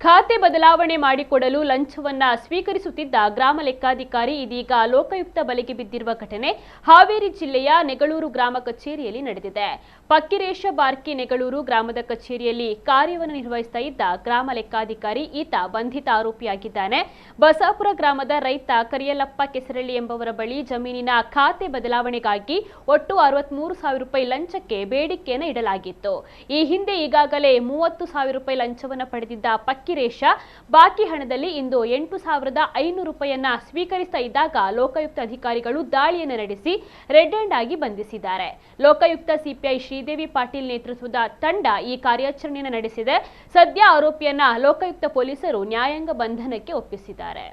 ಖಾತೆ ಬದಲಾವಣೆ ಮಾಡಿಕೊಡಲು ಲಂಚವನ್ನ ಸ್ವೀಕರಿಸುತ್ತಿದ್ದ ಗ್ರಾಮ ಲೆಕ್ಕಾಧಿಕಾರಿ ಇದೀಗ ಲೋಕಾಯುಕ್ತ ಬಲೆಗೆ ಬಿದ್ದಿರುವ ಘಟನೆ ಹಾವೇರಿ ಜಿಲ್ಲೆಯ ನೆಗಳೂರು ಗ್ರಾಮ ಕಚೇರಿಯಲ್ಲಿ ನಡೆದಿದೆ. ಪಕ್ಕಿರೇಶ ಬಾರ್ಕಿ ನೆಗಳೂರು ಗ್ರಾಮದ ಕಚೇರಿಯಲ್ಲಿ ಕಾರ್ಯವನ್ನು ನಿರ್ವಹಿಸ್ತಾ ಇದ್ದ ಗ್ರಾಮ ಲೆಕ್ಕಾಧಿಕಾರಿ ಈತ ಬಂಧಿತ ಆರೋಪಿಯಾಗಿದ್ದಾನೆ. ಬಸಾಪುರ ಗ್ರಾಮದ ರೈತ ಕರಿಯಲ್ಲಪ್ಪ ಕೆಸರಳ್ಳಿ ಎಂಬವರ ಬಳಿ ಜಮೀನಿನ ಖಾತೆ ಬದಲಾವಣೆಗಾಗಿ ಒಟ್ಟು 63,000 ರೂಪಾಯಿ ಲಂಚಕ್ಕೆ ಬೇಡಿಕೆಯನ್ನು ಇಡಲಾಗಿತ್ತು. ಈ ಹಿಂದೆ ಈಗಾಗಲೇ 30,000 ರೂಪಾಯಿ ಲಂಚವನ್ನು ಪಡೆದಿದ್ದ ಪಕ್ಕಿರೇಶ ಬಾಕಿ ಹಣದಲ್ಲಿ ಇಂದು 8,500 ರೂಪಾಯಿಯನ್ನ ಸ್ವೀಕರಿಸ್ತಾ ಇದ್ದಾಗ ಲೋಕಾಯುಕ್ತ ಅಧಿಕಾರಿಗಳು ದಾಳಿಯನ್ನು ನಡೆಸಿ ರೆಡ್ ಹ್ಯಾಂಡ್ ಆಗಿ ಬಂಧಿಸಿದ್ದಾರೆ. ಲೋಕಾಯುಕ್ತ ಸಿಪಿಐ ಶ್ರೀದೇವಿ ಪಾಟೀಲ್ ನೇತೃತ್ವದ ತಂಡ ಈ ಕಾರ್ಯಾಚರಣೆಯನ್ನು ನಡೆಸಿದೆ. ಸದ್ಯ ಆರೋಪಿಯನ್ನ ಲೋಕಾಯುಕ್ತ ಪೊಲೀಸರು ನ್ಯಾಯಾಂಗ ಬಂಧನಕ್ಕೆ ಒಪ್ಪಿಸಿದ್ದಾರೆ.